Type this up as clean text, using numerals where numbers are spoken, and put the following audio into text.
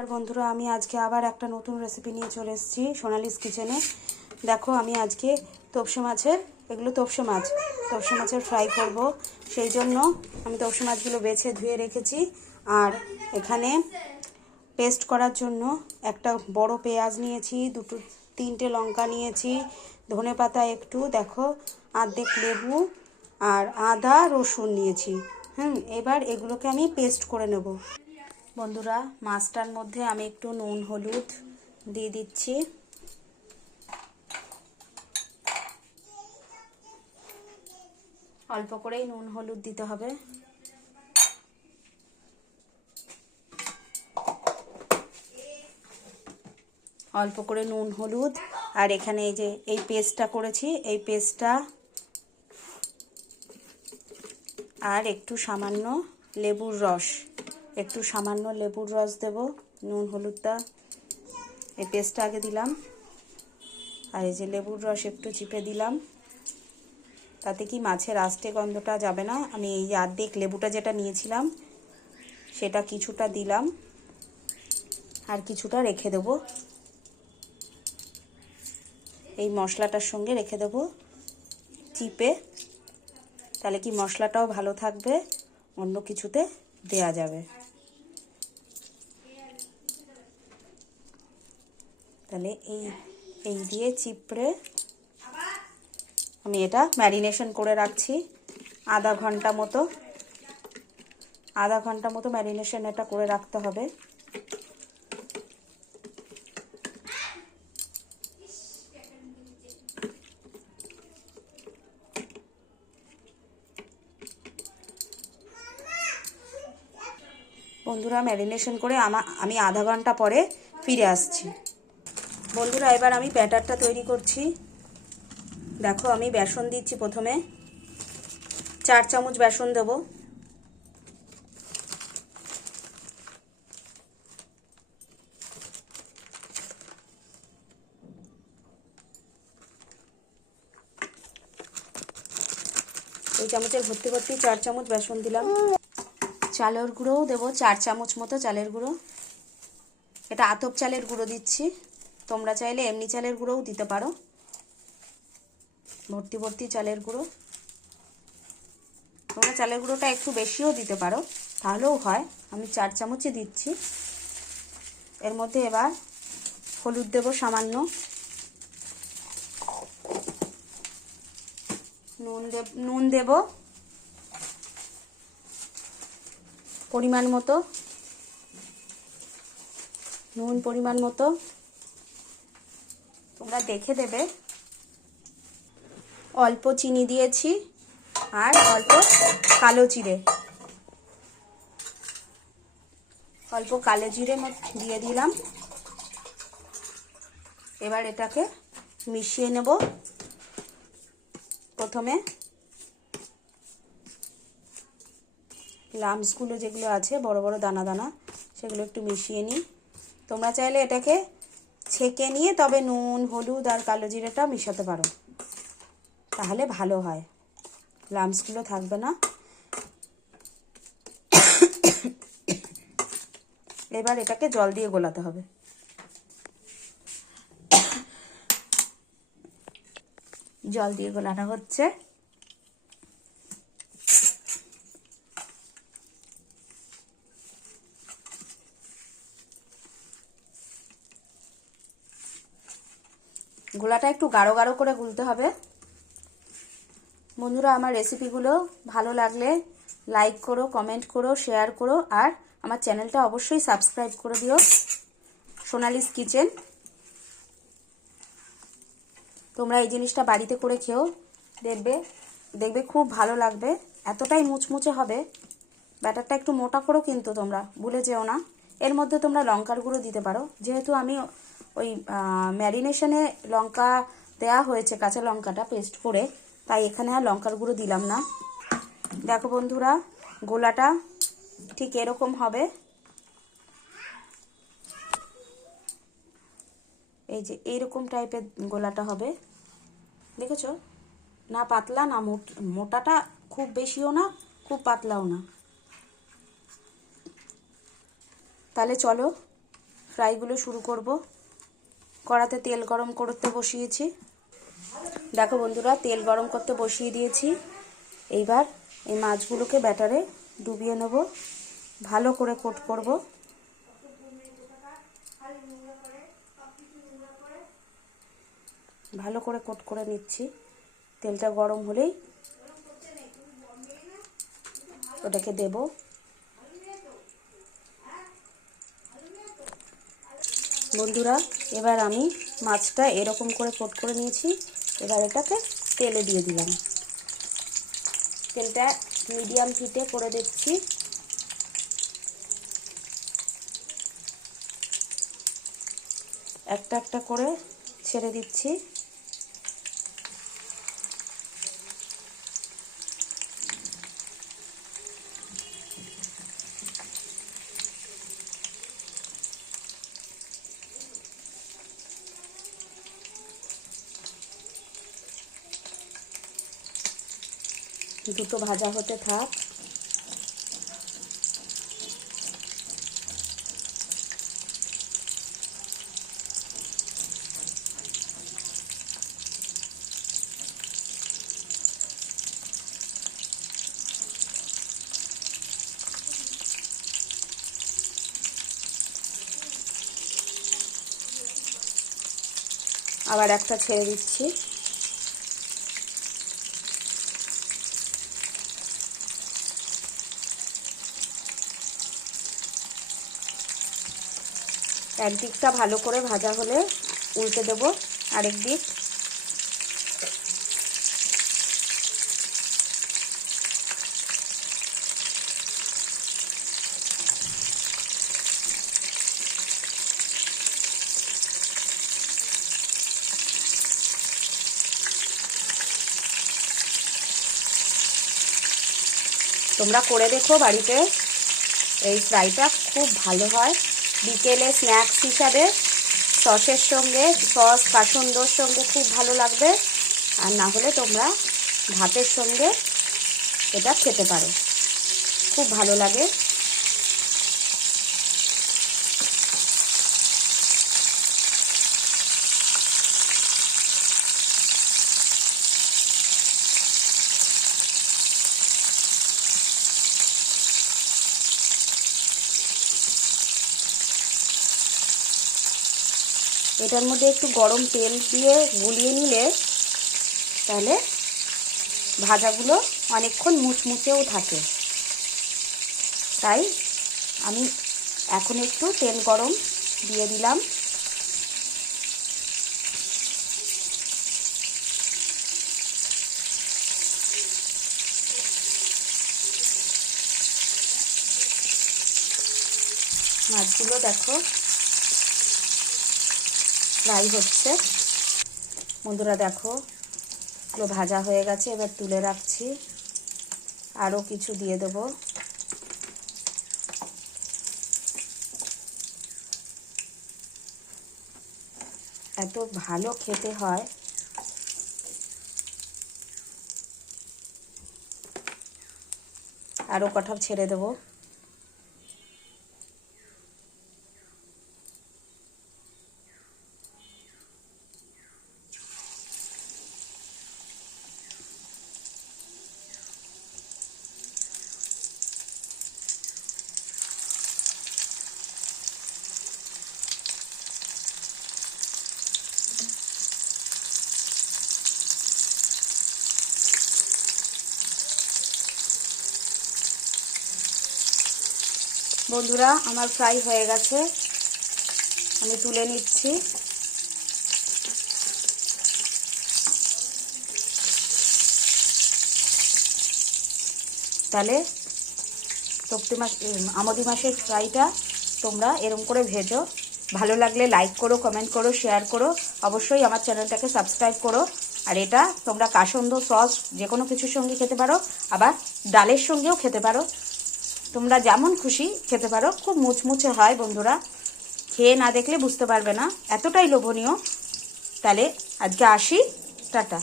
নমস্কার বন্ধুরা, আমি আজকে আবার একটা নতুন রেসিপি নিয়ে চলে এসেছি সোনালিস কিচেনে। দেখো আমি আজকে তপসে মাছের তপসে মাছের ফ্রাই করব। সেই জন্য আমি তপসে মাছগুলো বেছে ধুয়ে রেখেছি। আর এখানে পেস্ট করার জন্য একটা বড় পেঁয়াজ নিয়েছি, তিনটে লঙ্কা নিয়েছি, ধনেপাতা একটু, দেখো অর্ধেক লেবু আর আদা রসুন নিয়েছি। এবার এগুলোকে আমি পেস্ট করে নেব। বন্ধুরা, মাছটার মধ্যে আমি একটু নুন হলুদ দিয়ে দিচ্ছি। অল্প করেই নুন হলুদ দিতে হবে। অল্প করে নুন হলুদ। আর এখানে এই যে এই পেস্টটা করেছি, এই পেস্টটা আর একটু সামান্য লেবুর রস দেব। নুন হলুদটা এই পেস্টটা আগে দিলাম, আর এই যে লেবুর রস একটু চিপে দিলাম। তাতে কি মাছের আস্তে গন্ধটা যাবে না। আমি এই যে অর্ধেক লেবুটা যেটা নিয়েছিলাম সেটা কিছুটা দিলাম, আর কিছুটা রেখে দেব এই মশলাটার সঙ্গে রেখে দেব চিপে। তাহলে কি মশলাটাও ভালো থাকবে, অন্য কিছুতে দেয়া যাবে। তাহলে এই দিয়ে চিপড়ে আমি এটা ম্যারিনেশন করে রাখছি আধা ঘন্টা মতো ম্যারিনেশন এটা করে রাখতে হবে। বন্ধুরা, ম্যারিনেশন করে আমি আধা ঘন্টা পরে ফিরে আসছি। বন্ধুরা, এবার আমি ব্যাটারটা তৈরি করছি। দেখো আমি বেসন দিচ্ছি। প্রথমে 4 চামচ বেসন দেবো। এই চামচের ভর্তি 4 চামচ বেসন দিলাম। চালের গুঁড়োও দেবো 4 চামচ মতো চালের গুঁড়ো। এটা আতপ চালের গুঁড়ো দিচ্ছি, তোমরা চাইলে এমনি চালের গুঁড়োও দিতে পারো। ভর্তি চালের গুঁড়ো। তোমরা চালের গুঁড়োটা একটু বেশিও দিতে পারো, তাহলেও হয়। আমি 4 চামচই দিচ্ছি। এর মধ্যে এবার হলুদ দেব সামান্য, নুন দেব পরিমাণ মতো, তোমরা দেখে দেবে। অল্প চিনি দিয়েছি, আর অল্প কালো জিরে দিয়ে দিলাম। এবার এটাকে মিশিয়ে নেব। প্রথমে লাম্পসগুলো যেগুলো আছে বড় বড় দানা দানা, সেগুলো একটু মিশিয়ে নিই। তোমরা চাইলে এটাকে ছেঁকে নিয়ে তবে নুন হলুদ আর কালো জিরেটা মিশাতে পারো, তাহলে ভালো হয়, লাম্পসগুলো থাকবে না। এবার এটাকে জল দিয়ে গোলাতে হবে। জল দিয়ে গোলানো হচ্ছে। গোলাটা একটু গাঢ় গাঢ় করে গুলতে হবে। বন্ধুরা, আমার রেসিপিগুলো ভালো লাগলে লাইক করো, কমেন্ট করো, শেয়ার করো, আর আমার চ্যানেলটা অবশ্যই সাবস্ক্রাইব করে দিও, সোনালিস কিচেন। তোমরা এই জিনিসটা বাড়িতে করে খেও, দেখবে খুব ভালো লাগবে। এতটাই মুচমুচে হবে। ব্যাটারটা একটু মোটা করো, কিন্তু তোমরা ভুলে যেও না। এর মধ্যে তোমরা লঙ্কার গুঁড়ো দিতে পারো, যেহেতু আমি ওই ম্যারিনেশনে লঙ্কা দেয়া হয়েছে, কাঁচা লঙ্কাটা পেস্ট করে, তাই এখানে আর লঙ্কার গুঁড়ো দিলাম না। দেখো বন্ধুরা, গোলাটা ঠিক এরকম হবে। এই যে এইরকম টাইপের গোলাটা হবে, দেখেছো? না পাতলা না মোটাটা খুব বেশিও না, খুব পাতলাও না। তাহলে চলো ফ্রাইগুলো শুরু করব। কড়াতে তেল গরম করতে বসিয়েছি। দেখো বন্ধুরা, তেল গরম করতে বসিয়ে দিয়েছি। এইবার এই মাছগুলোকে ব্যাটারে ডুবিয়ে নেব, ভালো করে কোট করব। ভালো করে কোট করে নিচ্ছি। তেলটা গরম হলেই ওটাকে দেব। বন্ধুরা, এবার আমি মাছটা এরকম করে কোট করে নিয়েছি। এবার এটাকে তেলে দিয়ে দিলাম। তেলটা মিডিয়াম হিটে করে দিচ্ছি। একটা একটা করে ছেড়ে দিচ্ছি। দুটো ভাজা হতে থাক। আবার একটা ছেড়ে দিচ্ছি। একদিকটা ভালো করে ভাজা হলে উল্টে দেব আরেক দিক। তোমরা করে দেখো বাড়িতে, এই ফ্রাইটা খুব ভালো হয়। বিকেলে স্ন্যাক্স হিসাবে সসের সঙ্গে, সস কাসুন্দর সঙ্গে খুব ভালো লাগবে। আর না হলে তোমরা ভাতের সঙ্গে এটা খেতে পারো, খুব ভালো লাগে। এটার মধ্যে একটু গরম তেল দিয়ে গুলিয়ে নিলে তাহলে ভাজাগুলো অনেকক্ষণ মুচমুচেও থাকে। তাই আমি এখন একটু তেল গরম দিয়ে দিলাম। মাছগুলো দেখো ফ্রাই হচ্ছে। বন্ধুরা দেখো, এগুলো ভাজা হয়ে গেছে। এবার তুলে রাখছি। আরও কিছু দিয়ে দেব। এত ভালো খেতে হয়। আরও কটা ছেড়ে দেব। বন্ধুরা, আমার ফ্রাই হয়ে গেছে, আমি তুলে নিচ্ছি। তাহলে আমদি মাছের ফ্রাইটা তোমরা এরম করে ভেজো। ভালো লাগলে লাইক করো, কমেন্ট করো, শেয়ার করো। অবশ্যই আমার চ্যানেলটাকে সাবস্ক্রাইব করো। আর এটা তোমরা কাসুন্দ সস যে কোনো কিছুর সঙ্গে খেতে পারো, আবার ডালের সঙ্গেও খেতে পারো। তোমরা যেমন খুশি খেতে পারো। খুব মুচমুচে হয় বন্ধুরা, খেয়ে না দেখলে বুঝতে পারবে না, এতটাই লোভনীয়। তাহলে আজকে আসি, টাটা।